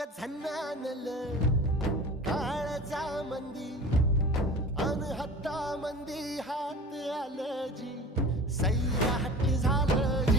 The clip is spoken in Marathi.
वाग झन्नानल काळजा मंदी अन हत्ता मंदी हात आलं जी सैराट झालं